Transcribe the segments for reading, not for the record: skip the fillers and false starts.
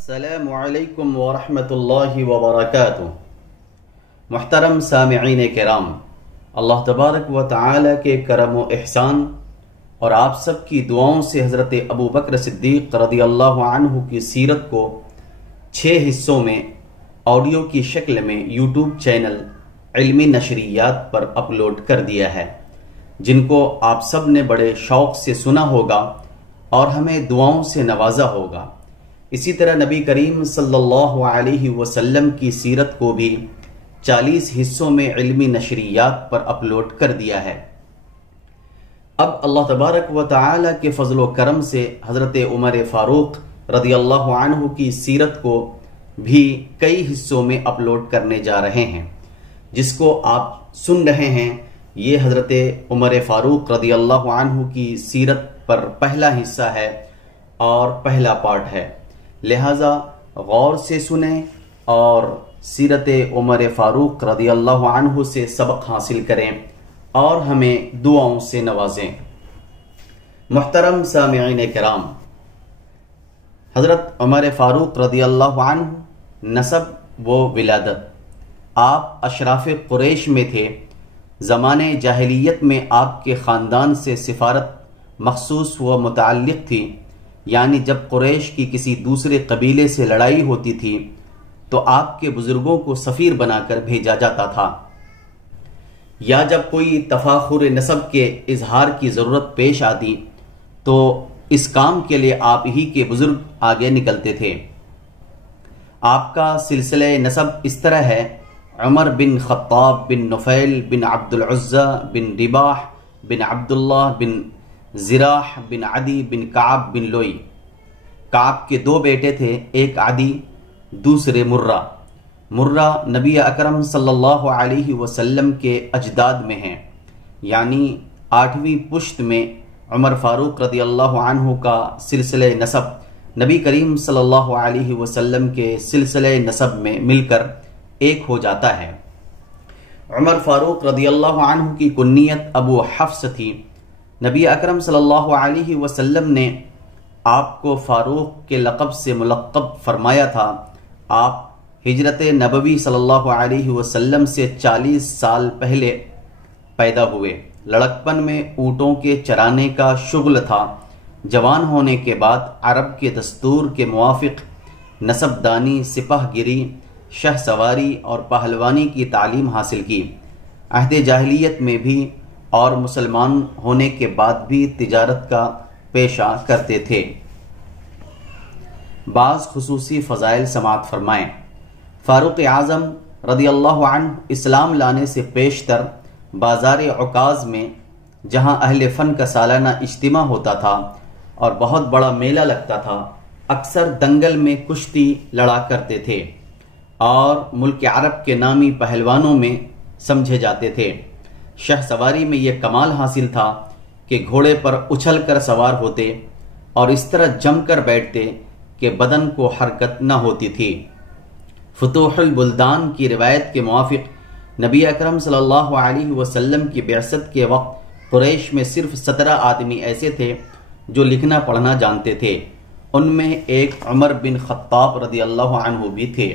السلام علیکم ورحمۃ اللہ وبرکاتہ۔ محترم سامعین کرام، اللہ تبارک و تعالی کے کرم و احسان اور آپ سب کی دعاؤں سے حضرت ابو بکر صدیق رضی اللہ عنہ کی سیرت کو 6 حصوں میں آڈیو کی شکل میں یوٹیوب چینل علمی نشریات پر اپلوڈ کر دیا ہے، جن کو آپ سب نے بڑے شوق سے سنا ہوگا اور ہمیں دعاؤں سے نوازا ہوگا۔ اسی طرح نبی کریم صلی اللہ علیہ وسلم کی سیرت کو بھی 40 حصوں میں علمی نشریات پر اپلوڈ کر دیا ہے۔ اب اللہ تبارک و تعالی کے فضل و کرم سے حضرت عمر فاروق رضی اللہ عنہ کی سیرت کو بھی کئی حصوں میں اپلوڈ کرنے جا رہے ہیں۔ جس کو آپ سن رہے ہیں یہ حضرت عمر فاروق رضی اللہ عنہ کی سیرت پر پہلا حصہ ہے اور پہلا پارٹ ہے، لہذا غور سے سنیں اور سیرت عمر فاروق رضی اللہ عنہ سے سبق حاصل کریں اور ہمیں دعاؤں سے نوازیں۔ محترم سامعین کرام، حضرت عمر فاروق رضی اللہ عنہ نسب و ولادت، آپ اشراف قریش میں تھے۔ زمانے جاہلیت میں آپ کے خاندان سے سفارت مخصوص و متعلق تھی، یعنی جب قریش کی کسی دوسرے قبیلے سے لڑائی ہوتی تھی تو آپ کے بزرگوں کو سفیر بنا کر بھیجا جاتا تھا، یا جب کوئی تفاخر نسب کے اظہار کی ضرورت پیش آتی تو اس کام کے لیے آپ ہی کے بزرگ آگے نکلتے تھے۔ آپ کا سلسلہ نسب اس طرح ہے: عمر بن خطاب بن نفیل بن عبد العزہ بن رباح بن عبداللہ بن زراح بن عدی بن کعب بن لوئی۔ کعب کے 2 بیٹے تھے، ایک عدی دوسرے مرہ۔ مرہ نبی اکرم صلی اللہ علیہ وسلم کے اجداد میں ہیں، یعنی 8ویں پشت میں عمر فاروق رضی اللہ عنہ کا سلسلہ نسب نبی کریم صلی اللہ علیہ وسلم کے سلسلہ نسب میں مل کر ایک ہو جاتا ہے۔ عمر فاروق رضی اللہ عنہ کی کنیت ابو حفص تھی۔ نبی اکرم صلی اللہ علیہ وسلم نے آپ کو فاروق کے لقب سے ملقب فرمایا تھا۔ آپ ہجرت نبوی صلی اللہ علیہ وسلم سے 40 سال پہلے پیدا ہوئے۔ لڑکپن میں اونٹوں کے چرانے کا شغل تھا۔ جوان ہونے کے بعد عرب کے دستور کے موافق نسب دانی، سپاہ گیری، شہ سواری اور پہلوانی کی تعلیم حاصل کی۔ عہد جاہلیت میں بھی اور مسلمان ہونے کے بعد بھی تجارت کا پیشہ کرتے تھے۔ بعض خصوصی فضائل سماعت فرمائیں۔ فاروق اعظم رضی اللہ عنہ اسلام لانے سے پیشتر بازار عکاظ میں، جہاں اہل فن کا سالانہ اجتماع ہوتا تھا اور بہت بڑا میلہ لگتا تھا، اکثر دنگل میں کشتی لڑا کرتے تھے اور ملک عرب کے نامی پہلوانوں میں سمجھے جاتے تھے۔ شہ سواری میں یہ کمال حاصل تھا کہ گھوڑے پر اچھل کر سوار ہوتے اور اس طرح جم کر بیٹھتے کہ بدن کو حرکت نہ ہوتی تھی۔ فتوح البلدان کی روایت کے موافق نبی اکرم صلی اللہ علیہ وسلم کی بعثت کے وقت قریش میں صرف 17 آدمی ایسے تھے جو لکھنا پڑھنا جانتے تھے۔ ان میں ایک عمر بن خطاب رضی اللہ عنہ بھی تھے۔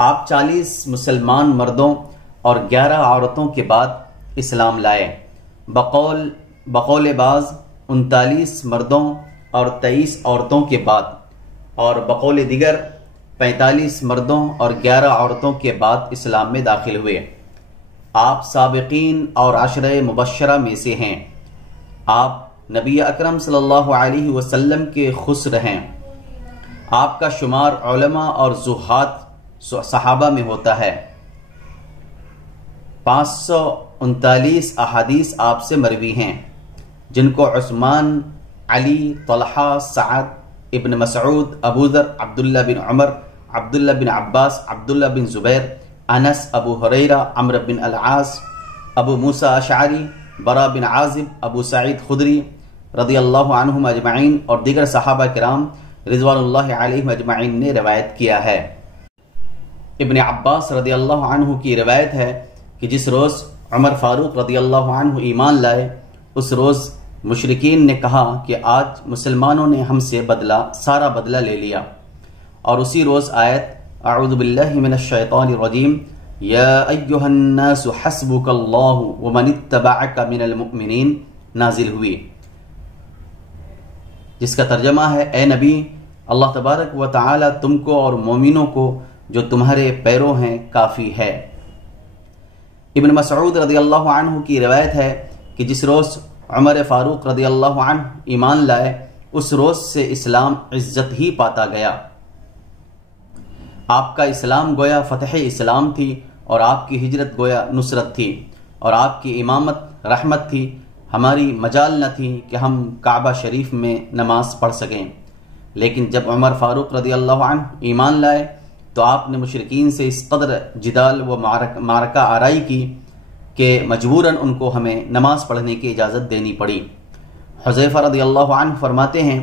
آپ 40 مسلمان مردوں اور 11 عورتوں کے بعد اسلام لائے۔ بقول بعض 39 مردوں اور 23 عورتوں کے بعد، اور بقول دیگر 45 مردوں اور 11 عورتوں کے بعد اسلام میں داخل ہوئے۔ آپ سابقین اور عشرہ مبشرہ میں سے ہیں۔ آپ نبی اکرم صلی اللہ علیہ وسلم کے خسر ہیں۔ آپ کا شمار علماء اور زہاد صحابہ میں ہوتا ہے۔ 539 احادیث آپ سے مروی ہیں، جن کو عثمان، علی، طلحہ، سعد ابن مسعود، ابو ذر، عبداللہ بن عمر، عبداللہ بن عباس، عبداللہ بن زبیر، انس، ابو ہریرہ، عمرو بن العاص، ابو موسیٰ اشعری، برا بن عازب، ابو سعید خدری رضی اللہ عنہم اجمعین اور دیگر صحابہ کرام رضوان اللہ علیہم اجمعین نے روایت کیا ہے۔ ابن عباس رضی اللہ عنہ کی روایت ہے کہ جس روز عمر فاروق رضی اللہ عنہ ایمان لائے، اس روز مشرکین نے کہا کہ آج مسلمانوں نے ہم سے سارا بدلہ لے لیا اور اسی روز آیت اعوذ باللہ من الشیطان الرجیم یا ایہا الناس حسبک اللہ ومن اتبعک من المؤمنین نازل ہوئی، جس کا ترجمہ ہے اے نبی، اللہ تبارک و تعالی تم کو اور مومنوں کو جو تمہارے پیرو ہیں کافی ہے۔ ابن مسعود رضی اللہ عنہ کی روایت ہے کہ جس روز عمر فاروق رضی اللہ عنہ ایمان لائے اس روز سے اسلام عزت ہی پاتا گیا۔ آپ کا اسلام گویا فتح اسلام تھی اور آپ کی ہجرت گویا نصرت تھی، اور آپ کی امامت رحمت تھی۔ ہماری مجال نہ تھی کہ ہم کعبہ شریف میں نماز پڑھ سکیں، لیکن جب عمر فاروق رضی اللہ عنہ ایمان لائے تو آپ نے مشرکین سے اس قدر جدال و معرکہ آرائی کی کہ مجبوراً ان کو ہمیں نماز پڑھنے کی اجازت دینی پڑی۔ حذیفہ رضی اللہ عنہ فرماتے ہیں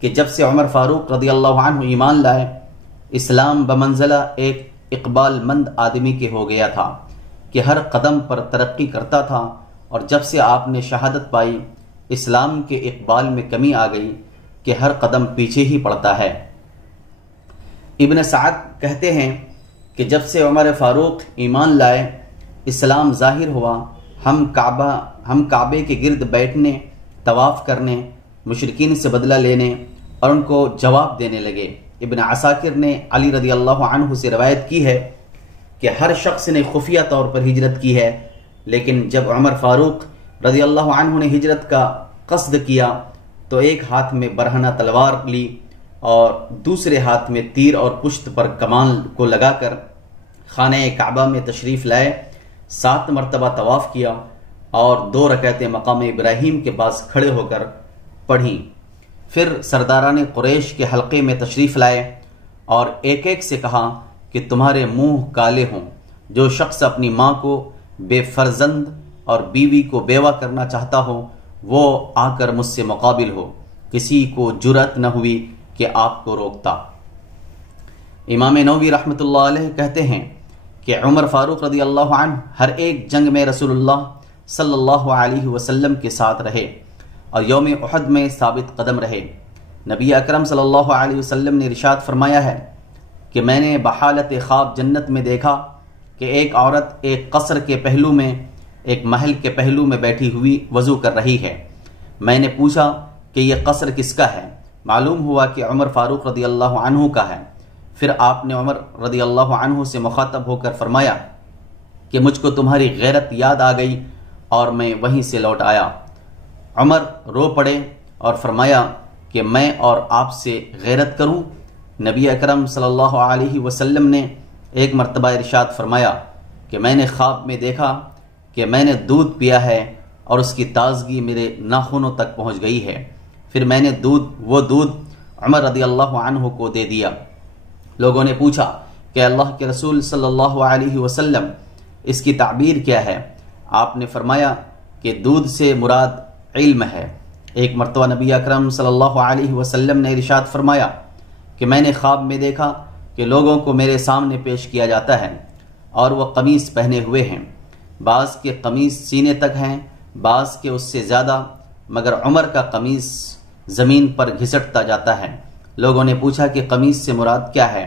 کہ جب سے عمر فاروق رضی اللہ عنہ ایمان لائے، اسلام بمنزلہ ایک اقبال مند آدمی کے ہو گیا تھا کہ ہر قدم پر ترقی کرتا تھا، اور جب سے آپ نے شہادت پائی اسلام کے اقبال میں کمی آ گئی کہ ہر قدم پیچھے ہی پڑتا ہے۔ ابن سعد کہتے ہیں کہ جب سے عمر فاروق ایمان لائے اسلام ظاہر ہوا، ہم کعبے کے گرد بیٹھنے، طواف کرنے، مشرکین سے بدلہ لینے اور ان کو جواب دینے لگے۔ ابن عساکر نے علی رضی اللہ عنہ سے روایت کی ہے کہ ہر شخص نے خفیہ طور پر ہجرت کی ہے، لیکن جب عمر فاروق رضی اللہ عنہ نے ہجرت کا قصد کیا تو ایک ہاتھ میں برہنہ تلوار لی اور دوسرے ہاتھ میں تیر اور پشت پر کمان کو لگا کر خانہ کعبہ میں تشریف لائے، 7 مرتبہ طواف کیا اور 2 رکعتیں مقام ابراہیم کے پاس کھڑے ہو کر پڑھیں۔ پھر سرداران قریش کے حلقے میں تشریف لائے اور ایک ایک سے کہا کہ تمہارے منہ کالے ہوں، جو شخص اپنی ماں کو بے فرزند اور بیوی کو بیوہ کرنا چاہتا ہو وہ آ کر مجھ سے مقابل ہو۔ کسی کو جرأت نہ ہوئی کہ آپ کو روکتا۔ امام نووی رحمۃ اللہ علیہ کہتے ہیں کہ عمر فاروق رضی اللہ عنہ ہر ایک جنگ میں رسول اللہ صلی اللہ علیہ وسلم کے ساتھ رہے اور یوم احد میں ثابت قدم رہے۔ نبی اکرم صلی اللہ علیہ وسلم نے ارشاد فرمایا ہے کہ میں نے بحالت خواب جنت میں دیکھا کہ ایک عورت ایک قصر کے پہلو میں، ایک محل کے پہلو میں بیٹھی ہوئی وضو کر رہی ہے۔ میں نے پوچھا کہ یہ قصر کس کا ہے؟ معلوم ہوا کہ عمر فاروق رضی اللہ عنہ کا ہے۔ پھر آپ نے عمر رضی اللہ عنہ سے مخاطب ہو کر فرمایا کہ مجھ کو تمہاری غیرت یاد آ گئی اور میں وہیں سے لوٹ آیا۔ عمر رو پڑے اور فرمایا کہ میں اور آپ سے غیرت کروں؟ نبی اکرم صلی اللہ علیہ وسلم نے ایک مرتبہ ارشاد فرمایا کہ میں نے خواب میں دیکھا کہ میں نے دودھ پیا ہے اور اس کی تازگی میرے ناخنوں تک پہنچ گئی ہے۔ پھر میں نے وہ دودھ عمر رضی اللہ عنہ کو دے دیا۔ لوگوں نے پوچھا کہ اللہ کے رسول صلی اللہ علیہ وسلم اس کی تعبیر کیا ہے؟ آپ نے فرمایا کہ دودھ سے مراد علم ہے۔ ایک مرتبہ نبی اکرم صلی اللہ علیہ وسلم نے ارشاد فرمایا کہ میں نے خواب میں دیکھا کہ لوگوں کو میرے سامنے پیش کیا جاتا ہے اور وہ قمیص پہنے ہوئے ہیں، بعض کے قمیص سینے تک ہیں، بعض کے اس سے زیادہ، مگر عمر کا قمیص زمین پر گھسٹتا جاتا ہے۔ لوگوں نے پوچھا کہ قمیص سے مراد کیا ہے؟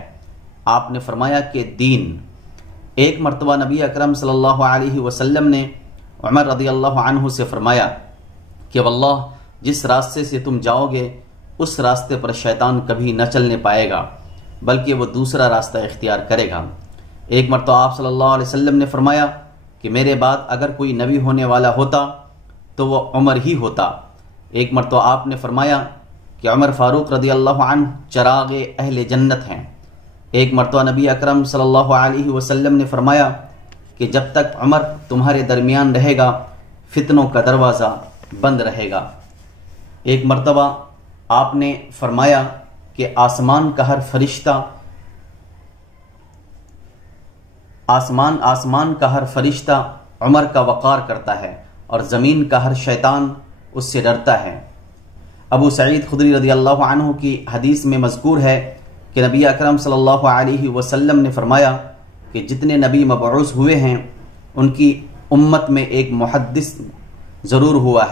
آپ نے فرمایا کہ دین۔ ایک مرتبہ نبی اکرم صلی اللہ علیہ وسلم نے عمر رضی اللہ عنہ سے فرمایا کہ واللہ جس راستے سے تم جاؤ گے اس راستے پر شیطان کبھی نہ چلنے پائے گا، بلکہ وہ دوسرا راستہ اختیار کرے گا۔ ایک مرتبہ آپ صلی اللہ علیہ وسلم نے فرمایا کہ میرے بعد اگر کوئی نبی ہونے والا ہوتا تو وہ عمر ہی ہوتا۔ ایک مرتبہ آپ نے فرمایا کہ عمر فاروق رضی اللہ عنہ چراغ اہل جنت ہیں۔ ایک مرتبہ نبی اکرم صلی اللہ علیہ وسلم نے فرمایا کہ جب تک عمر تمہارے درمیان رہے گا فتنوں کا دروازہ بند رہے گا۔ ایک مرتبہ آپ نے فرمایا کہ آسمان کا ہر فرشتہ عمر کا وقار کرتا ہے اور زمین کا ہر شیطان اس سے ڈرتا ہے۔ ابو سعید خدری رضی اللہ عنہ کی حدیث میں مذکور ہے کہ نبی اکرم صلی اللہ علیہ وسلم نے فرمایا کہ جتنے نبی مبعوث ہوئے ہیں ان کی امت میں ایک محدث ضرور ہوا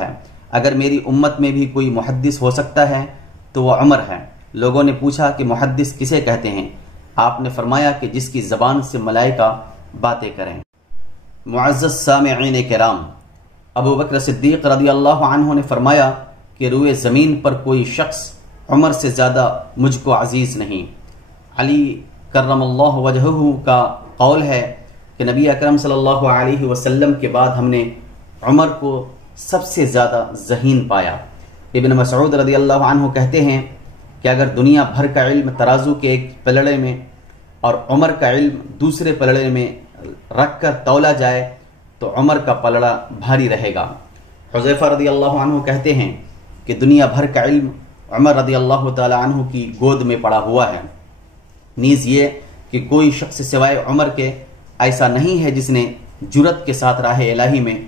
ہے۔ اگر میری امت میں بھی کوئی محدث ہو سکتا ہے تو وہ عمر ہے۔ لوگوں نے پوچھا کہ محدث کسے کہتے ہیں؟ آپ نے فرمایا کہ جس کی زبان سے ملائکہ باتیں کریں۔ معزز سامعین کرام، ابو بکر صدیق رضی اللہ عنہ نے فرمایا کہ روئے زمین پر کوئی شخص عمر سے زیادہ مجھ کو عزیز نہیں۔ علی کرم اللہ وجہہ کا قول ہے کہ نبی اکرم صلی اللہ علیہ وسلم کے بعد ہم نے عمر کو سب سے زیادہ ذہین پایا۔ ابن مسعود رضی اللہ عنہ کہتے ہیں کہ اگر دنیا بھر کا علم ترازو کے ایک پلڑے میں اور عمر کا علم دوسرے پلڑے میں رکھ کر تولا جائے تو عمر کا پلڑا بھاری رہے گا۔ حذیفہ رضی اللہ عنہ کہتے ہیں کہ دنیا بھر کا علم عمر رضی اللہ تعالی عنہ کی گود میں پڑا ہوا ہے۔ نیز یہ کہ کوئی شخص سوائے عمر کے ایسا نہیں ہے جس نے جرت کے ساتھ راہ الہی میں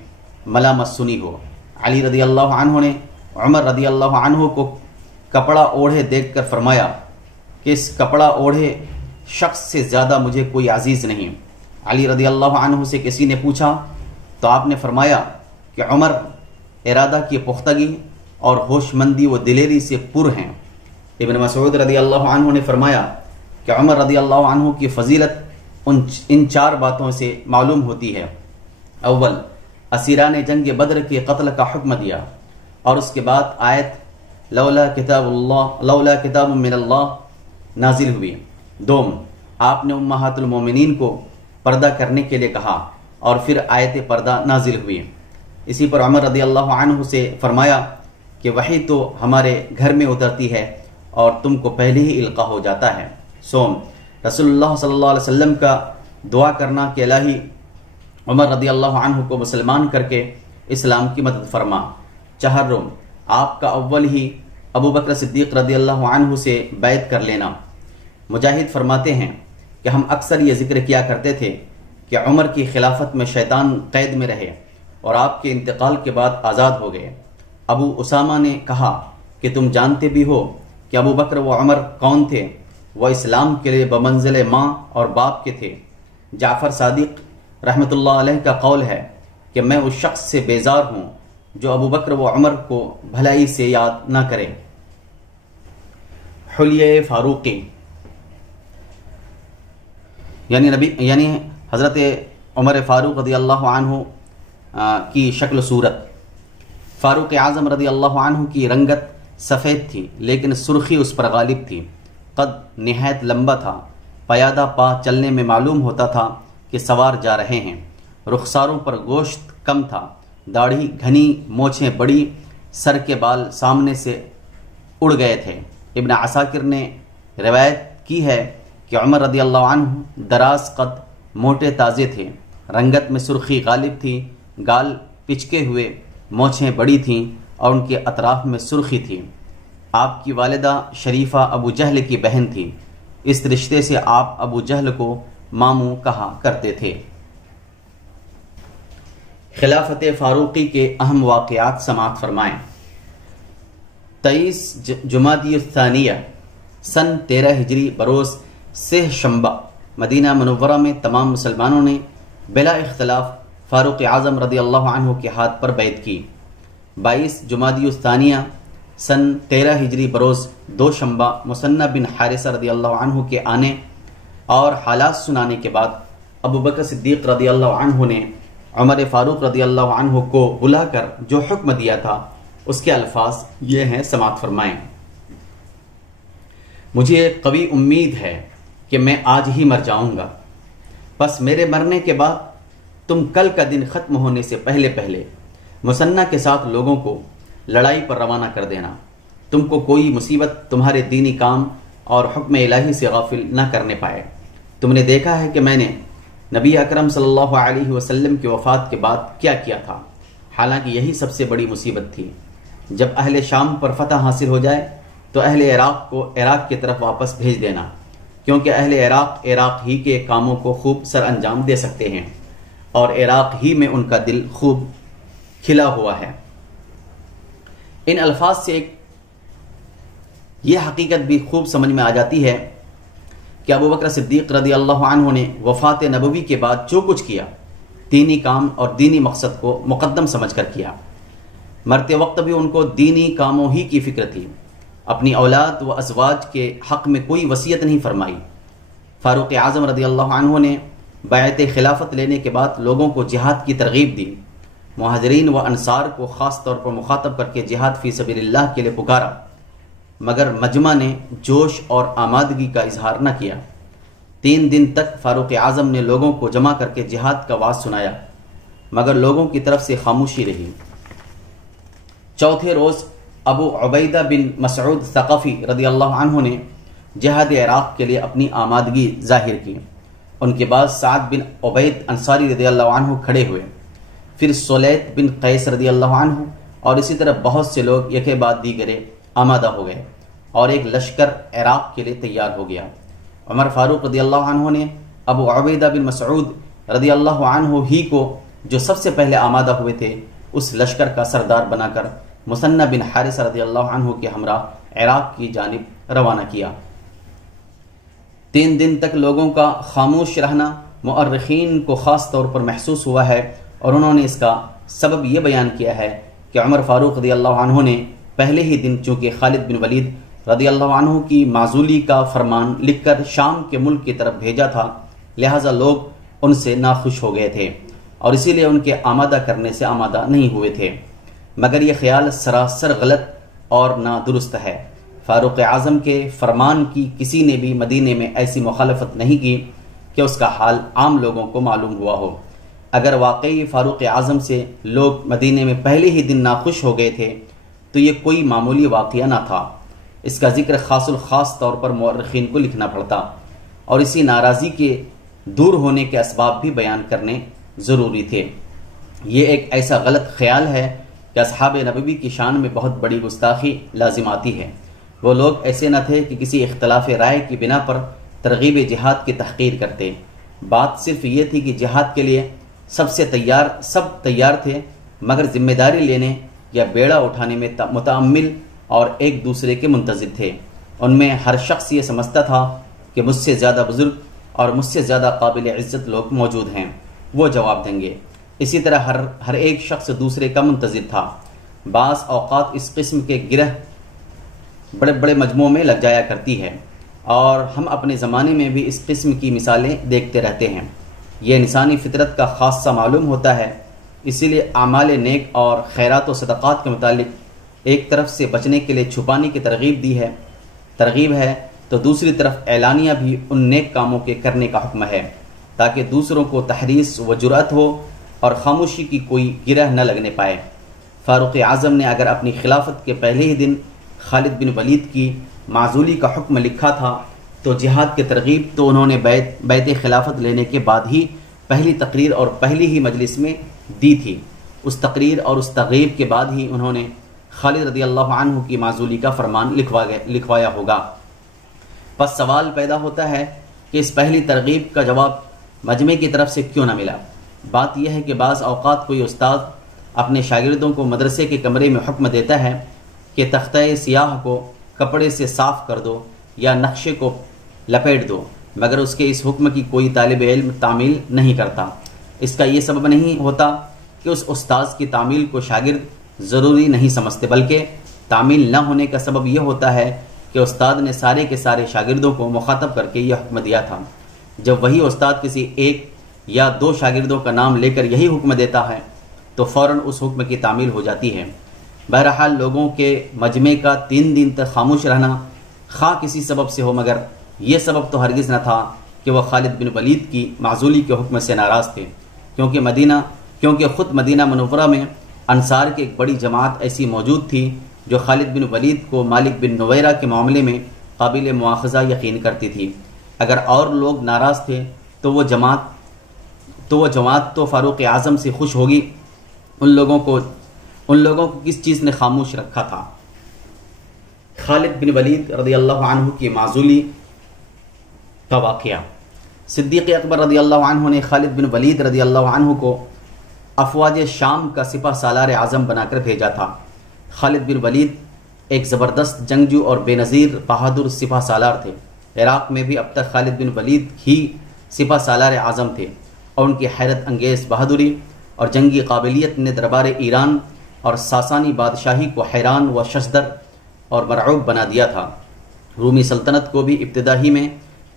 ملامت سنی ہو۔ علی رضی اللہ عنہ نے عمر رضی اللہ عنہ کو کپڑا اوڑھے دیکھ کر فرمایا کہ اس کپڑا اوڑھے شخص سے زیادہ مجھے کوئی عزیز نہیں۔ علی رضی اللہ عنہ سے کسی نے پوچھا تو آپ نے فرمایا کہ عمر ارادہ کی پختگی اور ہوش مندی و دلیری سے پر ہیں۔ ابن مسعود رضی اللہ عنہ نے فرمایا کہ عمر رضی اللہ عنہ کی فضیلت ان 4 باتوں سے معلوم ہوتی ہے۔ اول، اسیران جنگ بدر کے قتل کا حکم دیا، اور اس کے بعد آیت لولا کتاب من اللہ نازل ہوئی۔ دوم، آپ نے امہات المومنین کو پردہ کرنے کے لیے کہا اور پھر آیت پردہ نازل ہوئی۔ اسی پر عمر رضی اللہ عنہ سے فرمایا کہ وحی تو ہمارے گھر میں اترتی ہے اور تم کو پہلے ہی القاء ہو جاتا ہے۔ سوم، رسول اللہ صلی اللہ علیہ وسلم کا دعا کرنا کہ الہی عمر رضی اللہ عنہ کو مسلمان کر کے اسلام کی مدد فرما۔ چہرم، آپ کا اول ہی ابو بکر صدیق رضی اللہ عنہ سے بیعت کر لینا۔ مجاہد فرماتے ہیں کہ ہم اکثر یہ ذکر کیا کرتے تھے کہ عمر کی خلافت میں شیطان قید میں رہے اور آپ کے انتقال کے بعد آزاد ہو گئے۔ ابو اسامہ نے کہا کہ تم جانتے بھی ہو کہ ابو بکر و عمر کون تھے؟ وہ اسلام کے لیے بمنزل ماں اور باپ کے تھے۔ جعفر صادق رحمۃ اللہ علیہ کا قول ہے کہ میں اس شخص سے بیزار ہوں جو ابو بکر و عمر کو بھلائی سے یاد نہ کرے۔ حلیہ فاروقی یعنی حضرت عمر فاروق رضی اللہ عنہ کی شکل و صورت۔ فاروق اعظم رضی اللہ عنہ کی رنگت سفید تھی لیکن سرخی اس پر غالب تھی۔ قد نہایت لمبا تھا، پیادہ پا چلنے میں معلوم ہوتا تھا کہ سوار جا رہے ہیں۔ رخساروں پر گوشت کم تھا، داڑھی گھنی، مونچھیں بڑی، سر کے بال سامنے سے اڑ گئے تھے۔ ابن عساکر نے روایت کی ہے کہ عمر رضی اللہ عنہ دراز قد، موٹے تازے تھے، رنگت میں سرخی غالب تھی، گال پچکے ہوئے، مونچھیں بڑی تھیں اور ان کے اطراف میں سرخی تھی۔ آپ کی والدہ شریفہ ابو جہل کی بہن تھی، اس رشتے سے آپ ابو جہل کو ماموں کہا کرتے تھے۔ خلافت فاروقی کے اہم واقعات سماعت فرمائیں۔ 23 جمادی الثانیہ سن 13 ہجری بروز سہ شنبہ مدینہ منورہ میں تمام مسلمانوں نے بلا اختلاف فاروق اعظم رضی اللہ عنہ کے ہاتھ پر بیعت کی۔ 22 جمادی الثانیہ سن 13 ہجری بروز 2 شنبہ مثنہ بن حارثہ رضی اللہ عنہ کے آنے اور حالات سنانے کے بعد ابو بکر صدیق رضی اللہ عنہ نے عمر فاروق رضی اللہ عنہ کو بلا کر جو حکم دیا تھا اس کے الفاظ یہ ہیں، سماعت فرمائیں۔ مجھے قوی امید ہے کہ میں آج ہی مر جاؤں گا، بس میرے مرنے کے بعد تم کل کا دن ختم ہونے سے پہلے پہلے مثنہ کے ساتھ لوگوں کو لڑائی پر روانہ کر دینا۔ تم کو کوئی مصیبت تمہارے دینی کام اور حکم الہی سے غافل نہ کرنے پائے۔ تم نے دیکھا ہے کہ میں نے نبی اکرم صلی اللہ علیہ وسلم کی وفات کے بعد کیا کیا تھا، حالانکہ یہی سب سے بڑی مصیبت تھی۔ جب اہل شام پر فتح حاصل ہو جائے تو اہل عراق کو عراق کی طرف واپس بھیج دینا، کیونکہ اہل عراق ہی کے کاموں کو خوب سر انجام دے سکتے ہیں اور عراق ہی میں ان کا دل خوب کھلا ہوا ہے۔ ان الفاظ سے ایک یہ حقیقت بھی خوب سمجھ میں آ جاتی ہے کہ ابو بکر صدیق رضی اللہ عنہ نے وفات نبوی کے بعد جو کچھ کیا دینی کام اور دینی مقصد کو مقدم سمجھ کر کیا۔ مرتے وقت بھی ان کو دینی کاموں ہی کی فکر تھی۔ اپنی اولاد و ازواج کے حق میں کوئی وصیت نہیں فرمائی۔ فاروق اعظم رضی اللہ عنہ نے بیعت خلافت لینے کے بعد لوگوں کو جہاد کی ترغیب دی، مہاجرین و انصار کو خاص طور پر مخاطب کر کے جہاد فی سبیل اللہ کے لیے پکارا، مگر مجمع نے جوش اور آمادگی کا اظہار نہ کیا۔ 3 دن تک فاروق اعظم نے لوگوں کو جمع کر کے جہاد کا واعظ سنایا، مگر لوگوں کی طرف سے خاموشی رہی۔ چوتھے روز ابو عبیدہ بن مسعود ثقفی رضی اللہ عنہ نے جہاد عراق کے لیے اپنی آمادگی ظاہر کی۔ ان کے بعد سعد بن عبید انصاری رضی اللہ عنہ کھڑے ہوئے، پھر سلیت بن قیس رضی اللہ عنہ، اور اسی طرح بہت سے لوگ یکے بعد دیگرے آمادہ ہو گئے اور ایک لشکر عراق کے لیے تیار ہو گیا۔ عمر فاروق رضی اللہ عنہ نے ابو عبیدہ بن مسعود رضی اللہ عنہ ہی کو، جو سب سے پہلے آمادہ ہوئے تھے، اس لشکر کا سردار بنا کر مثنى بن حارثہ رضی اللہ عنہ کے ہمراہ عراق کی جانب روانہ کیا۔ 3 دن تک لوگوں کا خاموش رہنا مؤرخین کو خاص طور پر محسوس ہوا ہے، اور انہوں نے اس کا سبب یہ بیان کیا ہے کہ عمر فاروق رضی اللہ عنہ نے پہلے ہی دن چونکہ خالد بن ولید رضی اللہ عنہ کی معزولی کا فرمان لکھ کر شام کے ملک کی طرف بھیجا تھا، لہٰذا لوگ ان سے ناخوش ہو گئے تھے اور اسی لیے ان کے آمادہ کرنے سے آمادہ نہیں ہوئے تھے، مگر یہ خیال سراسر غلط اور نادرست ہے۔ فاروق اعظم کے فرمان کی کسی نے بھی مدینے میں ایسی مخالفت نہیں کی کہ اس کا حال عام لوگوں کو معلوم ہوا ہو۔ اگر واقعی فاروق اعظم سے لوگ مدینے میں پہلے ہی دن ناخوش ہو گئے تھے تو یہ کوئی معمولی واقعہ نہ تھا، اس کا ذکر خاص الخاص طور پر مورخین کو لکھنا پڑتا، اور اسی ناراضی کے دور ہونے کے اسباب بھی بیان کرنے ضروری تھے۔ یہ ایک ایسا غلط خیال ہے کہ اصحاب نبوی کی شان میں بہت بڑی گستاخی لازم آتی ہے۔ وہ لوگ ایسے نہ تھے کہ کسی اختلاف رائے کی بنا پر ترغیب جہاد کی تحقیر کرتے، بات صرف یہ تھی کہ جہاد کے لیے سب تیار تھے، مگر ذمہ داری لینے یا بیڑا اٹھانے میں متعمل اور ایک دوسرے کے منتظر تھے۔ ان میں ہر شخص یہ سمجھتا تھا کہ مجھ سے زیادہ بزرگ اور مجھ سے زیادہ قابل عزت لوگ موجود ہیں، وہ جواب دیں گے۔ اسی طرح ہر ایک شخص دوسرے کا منتظر تھا۔ بعض اوقات اس قسم کے گرہ بڑے بڑے مجموعوں میں لگ جایا کرتی ہے، اور ہم اپنے زمانے میں بھی اس قسم کی مثالیں دیکھتے رہتے ہیں۔ یہ انسانی فطرت کا خاصہ معلوم ہوتا ہے، اسی لیے اعمال نیک اور خیرات و صدقات کے متعلق ایک طرف سے بچنے کے لیے چھپانے کی ترغیب ہے تو دوسری طرف اعلانیہ بھی ان نیک کاموں کے کرنے کا حکم ہے، تاکہ دوسروں کو تحریص و جرأت ہو اور خاموشی کی کوئی گرہ نہ لگنے پائے۔ فاروق اعظم نے اگر اپنی خلافت کے پہلے ہی دن خالد بن ولید کی معزولی کا حکم لکھا تھا تو جہاد کی ترغیب تو انہوں نے بیعت خلافت لینے کے بعد ہی پہلی تقریر اور پہلی ہی مجلس میں دی تھی۔ اس تقریر اور اس ترغیب کے بعد ہی انہوں نے خالد رضی اللہ عنہ کی معزولی کا فرمان لکھوایا ہوگا۔ پس سوال پیدا ہوتا ہے کہ اس پہلی ترغیب کا جواب مجمع کی طرف سے کیوں نہ ملا؟ بات یہ ہے کہ بعض اوقات کوئی استاد اپنے شاگردوں کو مدرسے کے کمرے میں حکم دیتا ہے کہ تختہ سیاہ کو کپڑے سے صاف کر دو یا نقشے کو لپیٹ دو، مگر اس کے اس حکم کی کوئی طالب علم تعمیل نہیں کرتا۔ اس کا یہ سبب نہیں ہوتا کہ اس استاذ کی تعمیل کو شاگرد ضروری نہیں سمجھتے، بلکہ تعمیل نہ ہونے کا سبب یہ ہوتا ہے کہ استاد نے سارے کے سارے شاگردوں کو مخاطب کر کے یہ حکم دیا تھا۔ جب وہی استاد کسی ایک یا 2 شاگردوں کا نام لے کر یہی حکم دیتا ہے تو فوراً اس حکم کی تعمیل ہو جاتی ہے۔ بہرحال لوگوں کے مجمع کا 3 دن تک خاموش رہنا خواہ کسی سبب سے ہو، مگر یہ سبب تو ہرگز نہ تھا کہ وہ خالد بن ولید کی معزولی کے حکم سے ناراض تھے، کیونکہ خود مدینہ منورہ میں انصار کی ایک بڑی جماعت ایسی موجود تھی جو خالد بن ولید کو مالک بن نویرہ کے معاملے میں قابل مواخذہ یقین کرتی تھی۔ اگر اور لوگ ناراض تھے تو وہ جماعت تو فاروق اعظم سے خوش ہوگی۔ ان لوگوں کو کس چیز نے خاموش رکھا تھا؟ خالد بن ولید رضی اللہ عنہ کی معزولی کا واقعہ۔ صدیق اکبر رضی اللہ عنہ نے خالد بن ولید رضی اللہ عنہ کو افواج شام کا سپہ سالار اعظم بنا کر بھیجا تھا۔ خالد بن ولید ایک زبردست جنگجو اور بے نظیر بہادر سپہ سالار تھے۔ عراق میں بھی اب تک خالد بن ولید ہی سپہ سالار اعظم تھے، اور ان کی حیرت انگیز بہادری اور جنگی قابلیت نے دربار ایران اور ساسانی بادشاہی کو حیران و ششدر اور مرعوب بنا دیا تھا۔ رومی سلطنت کو بھی ابتدا ہی میں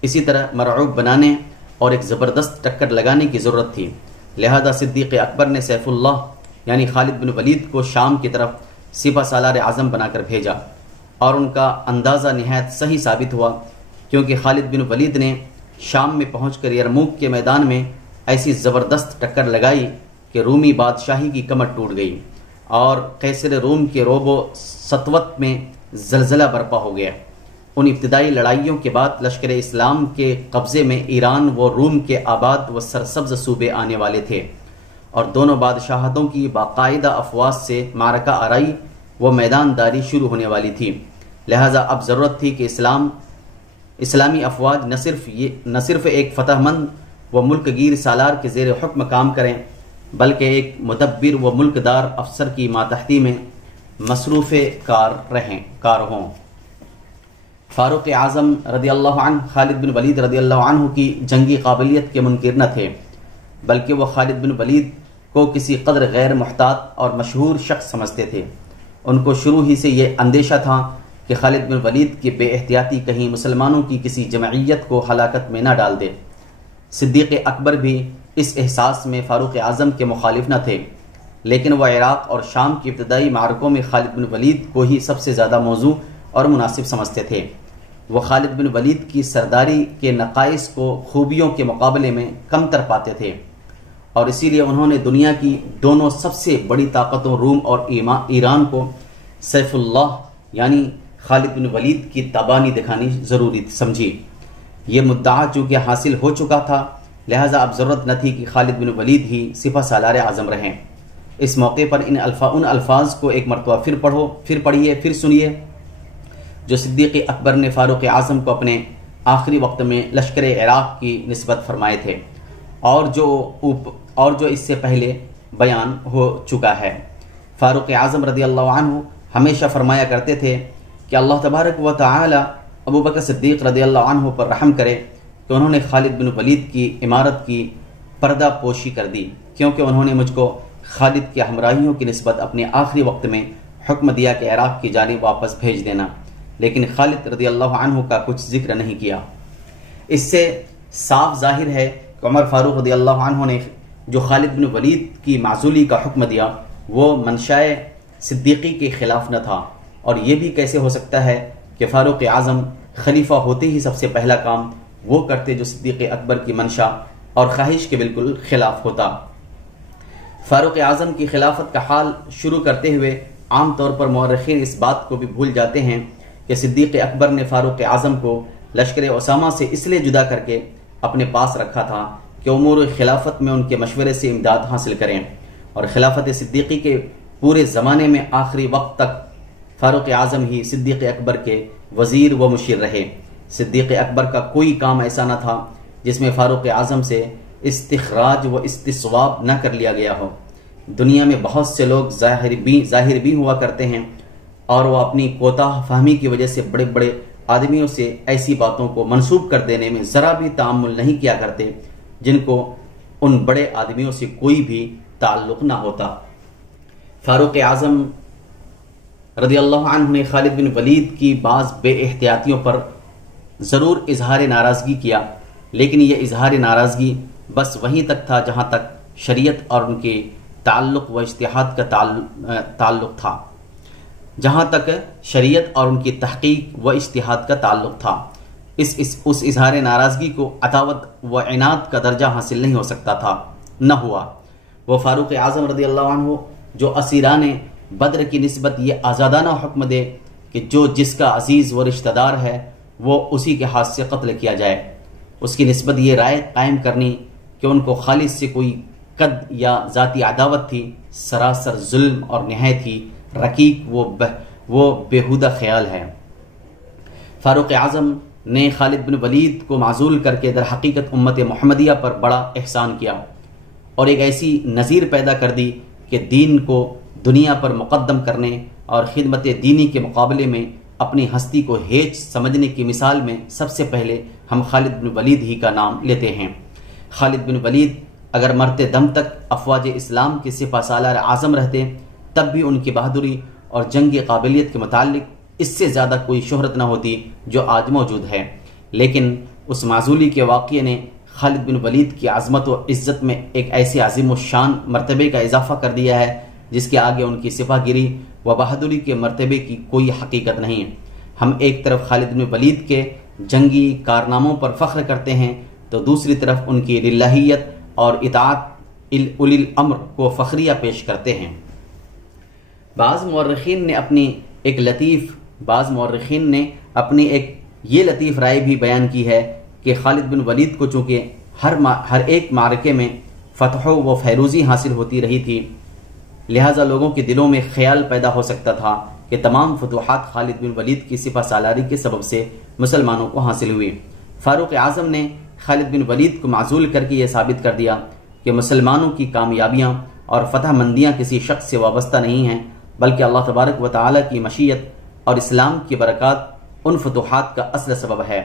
اسی طرح مرعوب بنانے اور ایک زبردست ٹکر لگانے کی ضرورت تھی، لہذا صدیق اکبر نے سیف اللہ یعنی خالد بن ولید کو شام کی طرف سپہ سالار اعظم بنا کر بھیجا، اور ان کا اندازہ نہایت صحیح ثابت ہوا، کیونکہ خالد بن ولید نے شام میں پہنچ کر یرموک کے میدان میں ایسی زبردست ٹکر لگائی کہ رومی بادشاہی کی کمر ٹوٹ گئی اور قیصر روم کے روب و سطوت میں زلزلہ برپا ہو گیا۔ ان ابتدائی لڑائیوں کے بعد لشکر اسلام کے قبضے میں ایران و روم کے آباد و سرسبز صوبے آنے والے تھے، اور دونوں بادشاہتوں کی باقاعدہ افواج سے معرکہ آرائی و میدان داری شروع ہونے والی تھی، لہذا اب ضرورت تھی کہ اسلامی افواج نہ صرف ایک فتح مند و ملک گیر سالار کے زیر حکم کام کریں، بلکہ ایک مدبر و ملک دار افسر کی ماتحتی میں مصروف کار ہوں۔ فاروق اعظم رضی اللہ عنہ خالد بن ولید رضی اللہ عنہ کی جنگی قابلیت کے منکر نہ تھے، بلکہ وہ خالد بن ولید کو کسی قدر غیر محتاط اور مشہور شخص سمجھتے تھے۔ ان کو شروع ہی سے یہ اندیشہ تھا کہ خالد بن ولید کی بے احتیاطی کہیں مسلمانوں کی کسی جمعیت کو ہلاکت میں نہ ڈال دے۔ صدیق اکبر بھی اس احساس میں فاروق اعظم کے مخالف نہ تھے، لیکن وہ عراق اور شام کی ابتدائی معرکوں میں خالد بن ولید کو ہی سب سے زیادہ موزوں اور مناسب سمجھتے تھے۔ وہ خالد بن ولید کی سرداری کے نقائص کو خوبیوں کے مقابلے میں کم تر پاتے تھے، اور اسی لیے انہوں نے دنیا کی دونوں سب سے بڑی طاقتوں روم اور ایران کو سیف اللہ یعنی خالد بن ولید کی تابانی دکھانی ضروری سمجھی۔ یہ مدعا چونکہ حاصل ہو چکا تھا، لہذا اب ضرورت نہ تھی کہ خالد بن ولید ہی سپہ سالار اعظم رہیں۔ اس موقع پر ان الفاظ کو ایک مرتبہ پھر پڑھیے، پھر سنیے، جو صدیق اکبر نے فاروق اعظم کو اپنے آخری وقت میں لشکر عراق کی نسبت فرمائے تھے، اور جو اس سے پہلے بیان ہو چکا ہے۔ فاروق اعظم رضی اللہ عنہ ہمیشہ فرمایا کرتے تھے کہ اللہ تبارک و تعالی ابو بکر صدیق رضی اللہ عنہ پر رحم کرے کہ انہوں نے خالد بن ولید کی امارت کی پردہ پوشی کر دی، کیونکہ انہوں نے مجھ کو خالد کے ہمراہیوں کی نسبت اپنے آخری وقت میں حکم دیا کہ عراق کی جانب واپس بھیج دینا، لیکن خالد رضی اللہ عنہ کا کچھ ذکر نہیں کیا۔ اس سے صاف ظاہر ہے کہ عمر فاروق رضی اللہ عنہ نے جو خالد بن ولید کی معزولی کا حکم دیا وہ منشائے صدیقی کے خلاف نہ تھا، اور یہ بھی کیسے ہو سکتا ہے کہ فاروق اعظم خلیفہ ہوتے ہی سب سے پہلا کام وہ کرتے جو صدیق اکبر کی منشا اور خواہش کے بالکل خلاف ہوتا۔ فاروق اعظم کی خلافت کا حال شروع کرتے ہوئے عام طور پر مورخین اس بات کو بھی بھول جاتے ہیں کہ صدیق اکبر نے فاروق اعظم کو لشکر اسامہ سے اس لیے جدا کر کے اپنے پاس رکھا تھا کہ امور خلافت میں ان کے مشورے سے امداد حاصل کریں، اور خلافت صدیقی کے پورے زمانے میں آخری وقت تک فاروق اعظم ہی صدیق اکبر کے وزیر و مشیر رہے۔ صدیق اکبر کا کوئی کام ایسا نہ تھا جس میں فاروق اعظم سے استخراج و استصواب نہ کر لیا گیا ہو۔ دنیا میں بہت سے لوگ ظاہر بھی ہوا کرتے ہیں، اور وہ اپنی کوتاہ فہمی کی وجہ سے بڑے بڑے آدمیوں سے ایسی باتوں کو منسوب کر دینے میں ذرا بھی تعامل نہیں کیا کرتے جن کو ان بڑے آدمیوں سے کوئی بھی تعلق نہ ہوتا۔ فاروق اعظم رضی اللہ عنہ نے خالد بن ولید کی بعض بے احتیاطیوں پر ضرور اظہار ناراضگی کیا، لیکن یہ اظہار ناراضگی بس وہیں تک تھا جہاں تک شریعت اور ان کے تعلق و اجتہاد کا تعلق تھا، جہاں تک شریعت اور ان کی تحقیق و اجتہاد کا تعلق تھا۔ اس اظہار ناراضگی کو عداوت و عناد کا درجہ حاصل نہیں ہو سکتا تھا، نہ ہوا۔ وہ فاروق اعظم رضی اللہ عنہ جو اسیران بدر کی نسبت یہ آزادانہ حکم دے کہ جو جس کا عزیز و رشتہ دار ہے وہ اسی کے ہاتھ سے قتل کیا جائے، اس کی نسبت یہ رائے قائم کرنی کہ ان کو خالد سے کوئی قد یا ذاتی عداوت تھی، سراسر ظلم اور نہایت ہی رقیق وہ بےہودہ خیال ہے۔ فاروق اعظم نے خالد بن ولید کو معزول کر کے در حقیقت امت محمدیہ پر بڑا احسان کیا، اور ایک ایسی نظیر پیدا کر دی کہ دین کو دنیا پر مقدم کرنے اور خدمت دینی کے مقابلے میں اپنی ہستی کو ہیچ سمجھنے کی مثال میں سب سے پہلے ہم خالد بن ولید ہی کا نام لیتے ہیں۔ خالد بن ولید اگر مرتے دم تک افواج اسلام کے سپہ سالار اعظم رہتے، تب بھی ان کی بہادری اور جنگی قابلیت کے متعلق اس سے زیادہ کوئی شہرت نہ ہوتی جو آج موجود ہے، لیکن اس معزولی کے واقعے نے خالد بن ولید کی عظمت و عزت میں ایک ایسے عظیم الشان مرتبے کا اضافہ کر دیا ہے جس کے آگے ان کی سپاہ گیری و بہادری کے مرتبے کی کوئی حقیقت نہیں۔ ہم ایک طرف خالد بن ولید کے جنگی کارناموں پر فخر کرتے ہیں تو دوسری طرف ان کی للہیت اور اطاعت اولی الامر کو فخریہ پیش کرتے ہیں۔ بعض مورخین نے اپنی ایک یہ لطیف رائے بھی بیان کی ہے کہ خالد بن ولید کو چونکہ ہر ایک معرکے میں فتح و فیروزی حاصل ہوتی رہی تھی، لہٰذا لوگوں کے دلوں میں خیال پیدا ہو سکتا تھا کہ تمام فتوحات خالد بن ولید کی سپہ سالاری کے سبب سے مسلمانوں کو حاصل ہوئی۔ فاروق اعظم نے خالد بن ولید کو معزول کر کے یہ ثابت کر دیا کہ مسلمانوں کی کامیابیاں اور فتح مندیاں کسی شخص سے وابستہ نہیں ہیں، بلکہ اللہ تبارک و تعالی کی مشیت اور اسلام کی برکات ان فتوحات کا اصل سبب ہے۔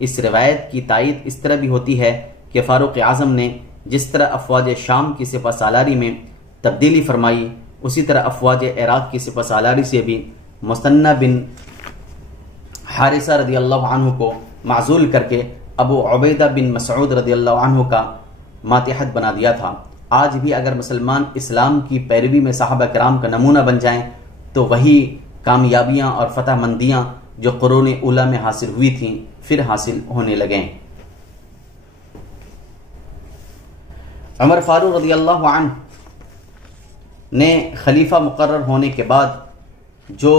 اس روایت کی تائید اس طرح بھی ہوتی ہے کہ فاروق اعظم نے جس طرح افواج شام کی سپہ سالاری میں تبدیلی فرمائی، اسی طرح افواج عراق کی سپہ سالاری سے بھی مثنى بن حارثہ رضی اللہ عنہ کو معزول کر کے ابو عبیدہ بن مسعود رضی اللہ عنہ کا ماتحت بنا دیا تھا۔ آج بھی اگر مسلمان اسلام کی پیروی میں صحابہ کرام کا نمونہ بن جائیں تو وہی کامیابیاں اور فتح مندیاں جو قرون اولیٰ میں حاصل ہوئی تھیں پھر حاصل ہونے لگیں۔ عمر فاروق رضی اللہ عنہ نے خلیفہ مقرر ہونے کے بعد جو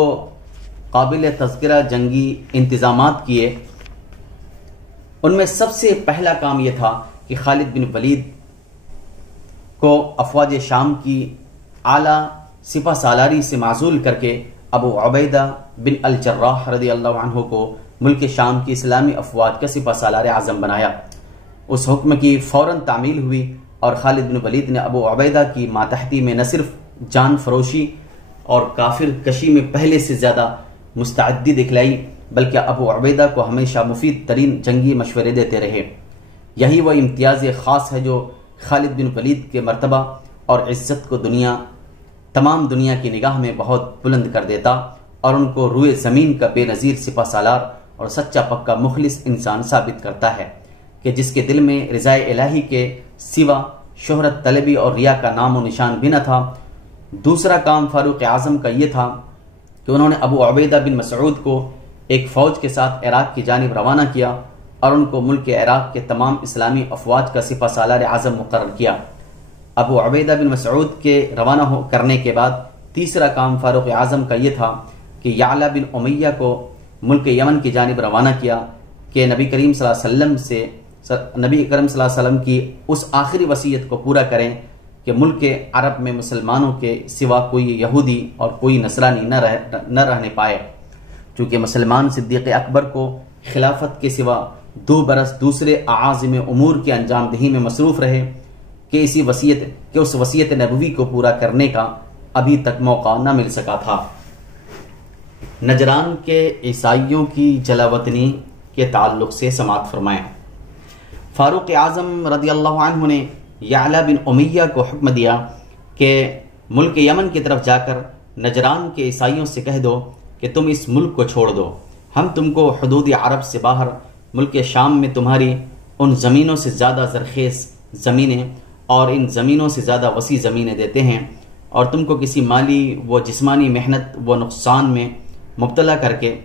قابل تذکرہ جنگی انتظامات کیے، ان میں سب سے پہلا کام یہ تھا کہ خالد بن ولید کو افواج شام کی اعلیٰ سپہ سالاری سے معزول کر کے ابو عبیدہ بن الجراح رضی اللہ عنہ کو ملک شام کی اسلامی افواج کا سپہ سالار اعظم بنایا۔ اس حکم کی فوراً تعمیل ہوئی اور خالد بن ولید نے ابو عبیدہ کی ماتحتی میں نہ صرف جان فروشی اور کافر کشی میں پہلے سے زیادہ مستعدی دکھلائی، بلکہ ابو عبیدہ کو ہمیشہ مفید ترین جنگی مشورے دیتے رہے۔ یہی وہ امتیاز خاص ہے جو خالد بن ولید کے مرتبہ اور عزت کو تمام دنیا کی نگاہ میں بہت بلند کر دیتا اور ان کو روئے زمین کا بے نظیر سپہ سالار اور سچا پکا مخلص انسان ثابت کرتا ہے کہ جس کے دل میں رضا الہی کے سوا شہرت طلبی اور ریا کا نام و نشان بھی نہ تھا۔ دوسرا کام فاروق اعظم کا یہ تھا کہ انہوں نے ابو عبیدہ بن مسعود کو ایک فوج کے ساتھ عراق کی جانب روانہ کیا اور ان کو ملک عراق کے تمام اسلامی افواج کا سپہ سالار اعظم مقرر کیا۔ ابو عبیدہ بن مسعود کے روانہ کرنے کے بعد تیسرا کام فاروق اعظم کا یہ تھا کہ یعلا بن امیہ کو ملک یمن کی جانب روانہ کیا کہ نبی کریم صلی اللہ علیہ وسلم کی اس آخری وصیت کو پورا کریں کہ ملک عرب میں مسلمانوں کے سوا کوئی یہودی اور کوئی نصرانی نہ رہنے پائے۔ چونکہ مسلمان صدیق اکبر کو خلافت کے سوا 2 برس دوسرے اعاظم امور کے انجام دہی میں مصروف رہے کہ اس وصیت نبوی کو پورا کرنے کا ابھی تک موقع نہ مل سکا تھا۔ نجران کے عیسائیوں کی جلاوطنی کے تعلق سے سماعت فرمائیں۔ فاروق اعظم رضی اللہ عنہ نے یعلا بن امیہ کو حکم دیا کہ ملک یمن کی طرف جا کر نجران کے عیسائیوں سے کہہ دو کہ تم اس ملک کو چھوڑ دو، ہم تم کو حدود عرب سے باہر ملک شام میں تمہاری ان زمینوں سے زیادہ زرخیز زمینیں اور ان زمینوں سے زیادہ وسیع زمینیں دیتے ہیں، اور تم کو کسی مالی و جسمانی محنت و نقصان میں مبتلا کرنا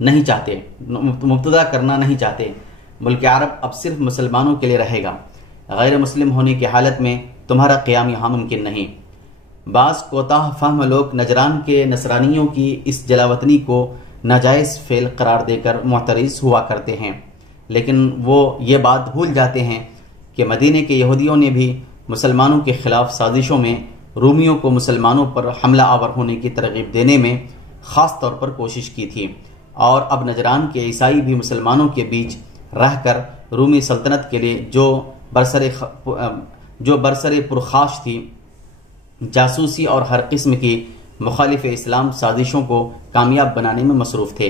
نہیں چاہتے۔ ملک عرب اب صرف مسلمانوں کے لیے رہے گا، غیر مسلم ہونے کی حالت میں تمہارا قیام یہاں ممکن نہیں۔ بعض کوتاہ فہم لوگ نجران کے نصرانیوں کی اس جلاوطنی کو ناجائز فعل قرار دے کر معترض ہوا کرتے ہیں، لیکن وہ یہ بات بھول جاتے ہیں کہ مدینے کے یہودیوں نے بھی مسلمانوں کے خلاف سازشوں میں رومیوں کو مسلمانوں پر حملہ آور ہونے کی ترغیب دینے میں خاص طور پر کوشش کی تھی، اور اب نجران کے عیسائی بھی مسلمانوں کے بیچ رہ کر رومی سلطنت کے لیے جو برسر پرخاش تھی جاسوسی اور ہر قسم کی مخالف اسلام سازشوں کو کامیاب بنانے میں مصروف تھے۔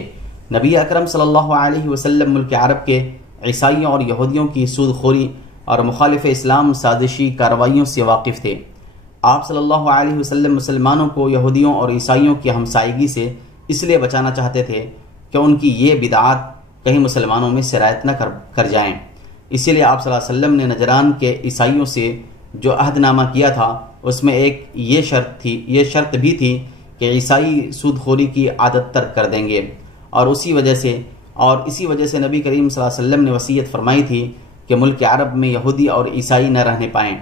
نبی اکرم صلی اللہ علیہ وسلم ملک عرب کے عیسائیوں اور یہودیوں کی سود خوری اور مخالف اسلام سازشی کارروائیوں سے واقف تھے۔ آپ صلی اللہ علیہ وسلم مسلمانوں کو یہودیوں اور عیسائیوں کی ہمسائیگی سے اس لیے بچانا چاہتے تھے کہ ان کی یہ بدعات کہیں مسلمانوں میں سرایت نہ کر جائیں۔ اسی لیے آپ صلی اللہ علیہ وسلم نے نجران کے عیسائیوں سے جو عہد نامہ کیا تھا اس میں ایک یہ شرط بھی تھی کہ عیسائی سود خوری کی عادت ترک کر دیں گے، اور اسی وجہ سے نبی کریم صلی اللہ علیہ وسلم نے وصیت فرمائی تھی کہ ملک عرب میں یہودی اور عیسائی نہ رہنے پائیں۔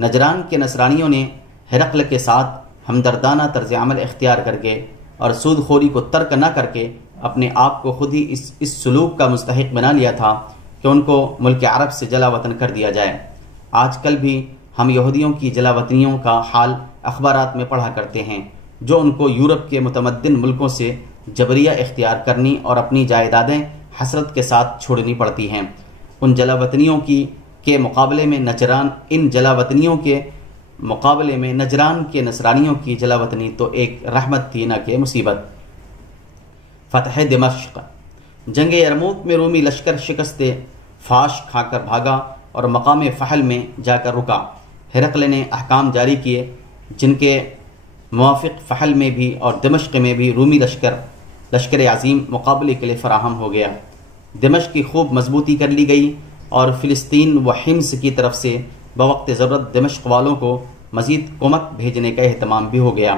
نجران کے نصرانیوں نے ہرقل کے ساتھ ہمدردانہ طرز عمل اختیار کر کے اور سود خوری کو ترک نہ کر کے اپنے آپ کو خود ہی اس سلوک کا مستحق بنا لیا تھا کہ ان کو ملک عرب سے جلا وطن کر دیا جائے۔ آج کل بھی ہم یہودیوں کی جلا وطنیوں کا حال اخبارات میں پڑھا کرتے ہیں، جو ان کو یورپ کے متمدن ملکوں سے جبریہ اختیار کرنی اور اپنی جائیدادیں حسرت کے ساتھ چھوڑنی پڑتی ہیں۔ ان جلا وطنیوں کے مقابلے میں نجران کے نصرانیوں کی جلا وطنی تو ایک رحمت تھی نہ کہ مصیبت۔ فتح دمشق۔ جنگ یرموک میں رومی لشکر شکست فاش کھا کر بھاگا اور مقام فحل میں جا کر رکا۔ ہرقل نے احکام جاری کیے جن کے موافق فحل میں بھی اور دمشق میں بھی رومی لشکر عظیم مقابلے کے لیے فراہم ہو گیا۔ دمشق کی خوب مضبوطی کر لی گئی اور فلسطین و حمص کی طرف سے بوقت ضرورت دمشق والوں کو مزید کمک بھیجنے کا اہتمام بھی ہو گیا۔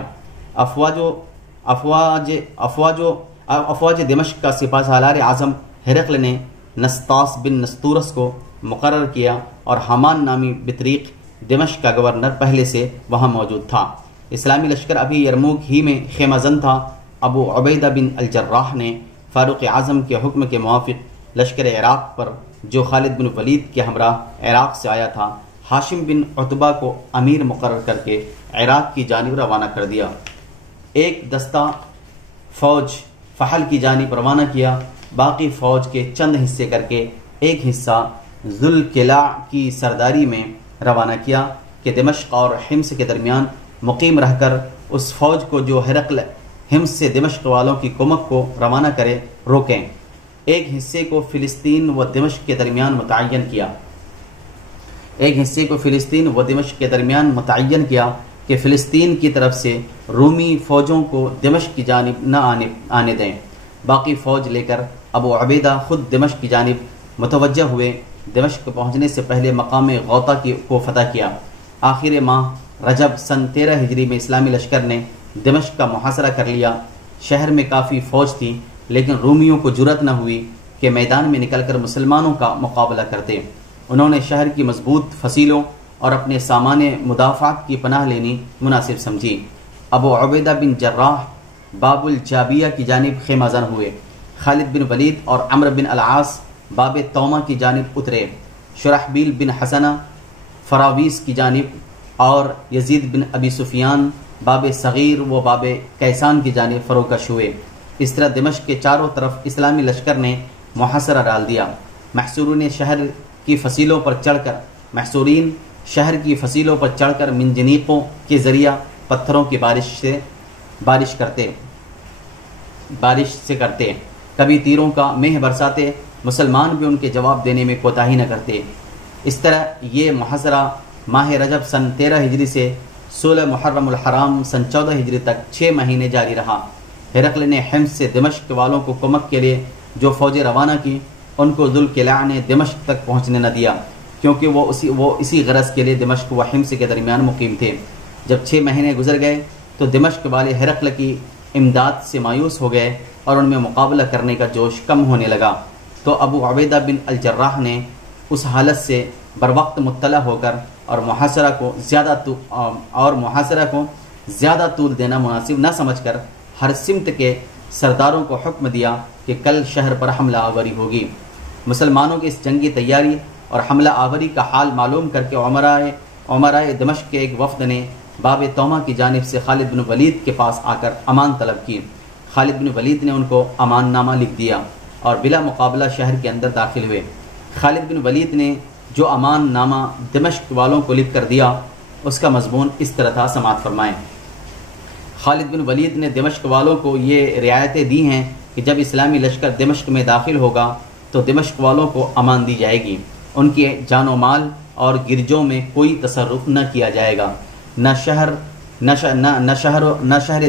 افواج دمشق کا سپہ سالار اعظم ہرقل نے نسطاس بن نستورس کو مقرر کیا اور حمان نامی بطریق دمشق کا گورنر پہلے سے وہاں موجود تھا۔ اسلامی لشکر ابھی یرموک ہی میں خیمہ زن تھا۔ ابو عبیدہ بن الجراح نے فاروق اعظم کے حکم کے موافق لشکر عراق پر، جو خالد بن ولید کے ہمراہ عراق سے آیا تھا، ہاشم بن عتبہ کو امیر مقرر کر کے عراق کی جانب روانہ کر دیا۔ ایک دستہ فوج فحل کی جانب روانہ کیا، باقی فوج کے چند حصے کر کے ایک حصہ ذوالقلاع کی سرداری میں روانہ کیا کہ دمشق اور حمص کے درمیان مقیم رہ کر اس فوج کو جو ہرقل حمص سے دمشق والوں کی کمک کو روانہ کرے روکیں۔ ایک حصے کو فلسطین و دمشق کے درمیان متعین کیا کہ فلسطین کی طرف سے رومی فوجوں کو دمشق کی جانب نہ آنے دیں۔ باقی فوج لے کر ابو عبیدہ خود دمشق کی جانب متوجہ ہوئے۔ دمشق پہنچنے سے پہلے مقام غوطہ کو فتح کیا۔ آخر ماہ رجب سن 13 ہجری میں اسلامی لشکر نے دمشق کا محاصرہ کر لیا۔ شہر میں کافی فوج تھی، لیکن رومیوں کو جرأت نہ ہوئی کہ میدان میں نکل کر مسلمانوں کا مقابلہ کرتے۔ انہوں نے شہر کی مضبوط فصیلوں اور اپنے سامان مدافعت کی پناہ لینی مناسب سمجھی۔ ابو عبیدہ بن جراح باب الجابیہ کی جانب خیمہ زن ہوئے۔ خالد بن ولید اور عمرو بن العاص باب تومہ کی جانب اترے۔ شرحبیل بن حسنہ فراویس کی جانب اور یزید بن ابی سفیان باب صغیر و باب کیسان کی جانب فروکش ہوئے۔ اس طرح دمشق کے چاروں طرف اسلامی لشکر نے محاصرہ ڈال دیا۔ محصورین شہر کی فصیلوں پر چڑھ کر منجنیقوں کے ذریعہ پتھروں کی بارش سے کرتے، کبھی تیروں کا مہ برساتے، مسلمان بھی ان کے جواب دینے میں کوتاہی نہ کرتے۔ اس طرح یہ محاصرہ ماہ رجب سن 13 ہجری سے 16 محرم الحرام سن 14 ہجری تک 6 مہینے جاری رہا۔ ہرقل نے حمص سے دمشق والوں کو کمک کے لیے جو فوجیں روانہ کی، ان کو ذوالقلاع نے دمشق تک پہنچنے نہ دیا، کیونکہ وہ اسی غرض کے لیے دمشق و حمص کے درمیان مقیم تھے۔ جب 6 مہینے گزر گئے تو دمشق والے ہرقل کی امداد سے مایوس ہو گئے اور ان میں مقابلہ کرنے کا جوش کم ہونے لگا۔ تو ابو عبیدہ بن الجراح نے اس حالت سے بروقت مطلع ہو کر اور محاصرہ کو زیادہ طول دینا مناسب نہ سمجھ کر ہر سمت کے سرداروں کو حکم دیا کہ کل شہر پر حملہ آوری ہوگی۔ مسلمانوں کی اس جنگی تیاری اور حملہ آوری کا حال معلوم کر کے عمرائے دمشق کے ایک وفد نے باب تومہ کی جانب سے خالد بن ولید کے پاس آ کر امان طلب کی۔ خالد بن ولید نے ان کو امان نامہ لکھ دیا اور بلا مقابلہ شہر کے اندر داخل ہوئے۔ خالد بن ولید نے جو امان نامہ دمشق والوں کو لکھ کر دیا اس کا مضمون اس طرح تھا، سماعت فرمائیں۔ خالد بن ولید نے دمشق والوں کو یہ رعایتیں دی ہیں کہ جب اسلامی لشکر دمشق میں داخل ہوگا تو دمشق والوں کو امان دی جائے گی، ان کے جان و مال اور گرجوں میں کوئی تصرف نہ کیا جائے گا، نہ شہر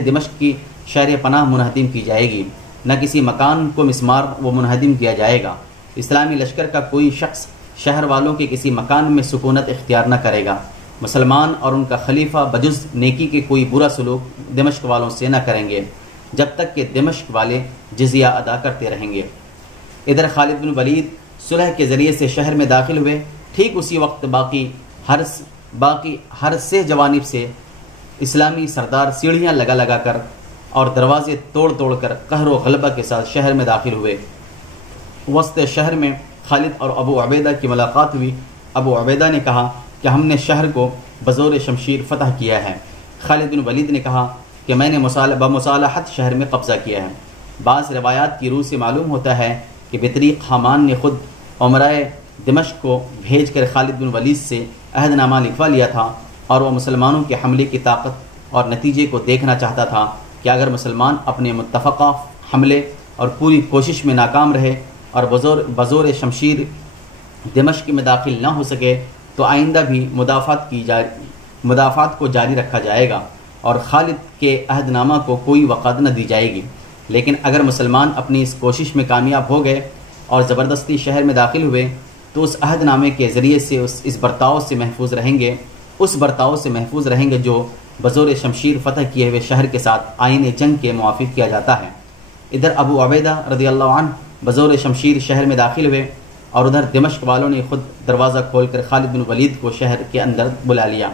دمشق کی شہر پناہ منہدم کی جائے گی، نہ کسی مکان کو مسمار و منہدم کیا جائے گا۔ اسلامی لشکر کا کوئی شخص شہر والوں کے کسی مکان میں سکونت اختیار نہ کرے گا۔ مسلمان اور ان کا خلیفہ بجز نیکی کے کوئی برا سلوک دمشق والوں سے نہ کریں گے جب تک کہ دمشق والے جزیہ ادا کرتے رہیں گے۔ ادھر خالد بن ولید صلح کے ذریعے سے شہر میں داخل ہوئے۔ ٹھیک اسی وقت باقی ہر سے جوانب سے اسلامی سردار سیڑھیاں لگا کر اور دروازے توڑ کر قہر و غلبہ کے ساتھ شہر میں داخل ہوئے۔ وسط شہر میں خالد اور ابو عبیدہ کی ملاقات ہوئی۔ ابو عبیدہ نے کہا کہ ہم نے شہر کو بزور شمشیر فتح کیا ہے۔ خالد بن ولید نے کہا کہ میں نے بمصالحت شہر میں قبضہ کیا ہے۔ بعض روایات کی روح سے معلوم ہوتا ہے کہ بطریق حامان نے خود عمرائے دمشق کو بھیج کر خالد بن ولید سے عہد نامہ لکھوا لیا تھا، اور وہ مسلمانوں کے حملے کی طاقت اور نتیجے کو دیکھنا چاہتا تھا کہ اگر مسلمان اپنے متفقہ حملے اور پوری کوشش میں ناکام رہے اور بزور شمشیر دمشق میں داخل نہ ہو سکے تو آئندہ بھی مدافعات کو جاری رکھا جائے گا اور خالد کے عہد نامہ کو کوئی وقعت نہ دی جائے گی۔ لیکن اگر مسلمان اپنی اس کوشش میں کامیاب ہو گئے اور زبردستی شہر میں داخل ہوئے تو اس عہد نامے کے ذریعے سے اس برتاؤ سے محفوظ رہیں گے جو بزور شمشیر فتح کیے ہوئے شہر کے ساتھ آئین جنگ کے موافق کیا جاتا ہے۔ ادھر ابو عبیدہ رضی اللہ عنہ بزور شمشیر شہر میں داخل ہوئے اور ادھر دمشق والوں نے خود دروازہ کھول کر خالد بن ولید کو شہر کے اندر بلا لیا۔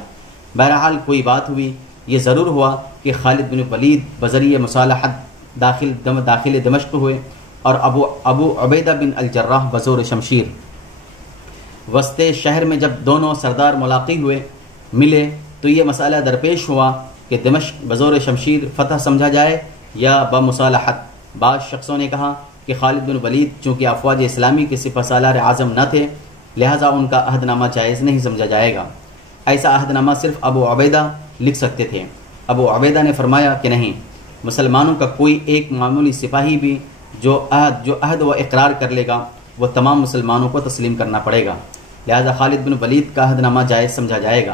بہرحال کوئی بات ہوئی، یہ ضرور ہوا کہ خالد بن ولید بذریعہ مصالحت داخل دمشق ہوئے اور ابو عبیدہ بن الجراح بزور شمشیر۔ وسط شہر میں جب دونوں سردار ملے تو یہ مسئلہ درپیش ہوا کہ دمشق بزور شمشیر فتح سمجھا جائے یا بمصالحت۔ بعض شخصوں نے کہا کہ خالد بن ولید چونکہ افواج اسلامی کے سپہ سالار اعظم نہ تھے لہذا ان کا عہد نامہ جائز نہیں سمجھا جائے گا، ایسا عہد نامہ صرف ابو عبیدہ لکھ سکتے تھے۔ ابو عبیدہ نے فرمایا کہ نہیں، مسلمانوں کا کوئی ایک معمولی سپاہی بھی جو عہد و اقرار کر لے گا وہ تمام مسلمانوں کو تسلیم کرنا پڑے گا، لہذا خالد بن ولید کا عہد نامہ جائز سمجھا جائے گا۔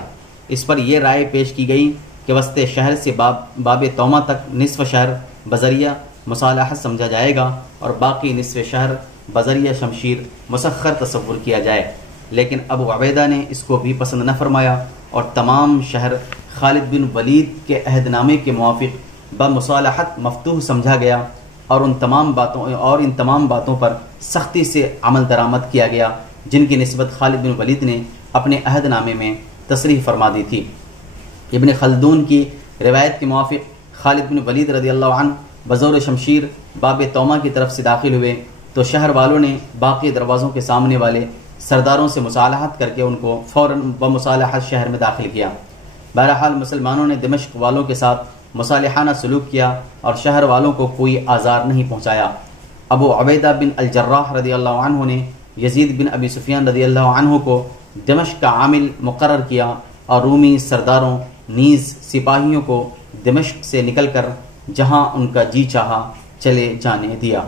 اس پر یہ رائے پیش کی گئی کہ وسط شہر سے باب تومہ تک نصف شہر بذریعہ مصالحت سمجھا جائے گا اور باقی نصف شہر بذریعہ شمشیر مسخر تصور کیا جائے، لیکن ابو عبیدہ نے اس کو بھی پسند نہ فرمایا اور تمام شہر خالد بن ولید کے عہد نامے کے موافق بمصالحت مفتوح سمجھا گیا اور ان تمام باتوں پر سختی سے عمل درآمد کیا گیا جن کی نسبت خالد بن ولید نے اپنے عہد نامے میں تصریح فرما دی تھی۔ ابن خلدون کی روایت کے موافق خالد بن ولید رضی اللہ عنہ بزور شمشیر باب تومہ کی طرف سے داخل ہوئے تو شہر والوں نے باقی دروازوں کے سامنے والے سرداروں سے مصالحت کر کے ان کو فوراً بمصالحت شہر میں داخل کیا۔ بہرحال مسلمانوں نے دمشق والوں کے ساتھ مصالحانہ سلوک کیا اور شہر والوں کو کوئی آزار نہیں پہنچایا۔ ابو عبیدہ بن الجراح رضی اللہ عنہ نے یزید بن ابی سفیان رضی اللہ عنہ کو دمشق کا عامل مقرر کیا اور رومی سرداروں نیز سپاہیوں کو دمشق سے نکل کر جہاں ان کا جی چاہا چلے جانے دیا۔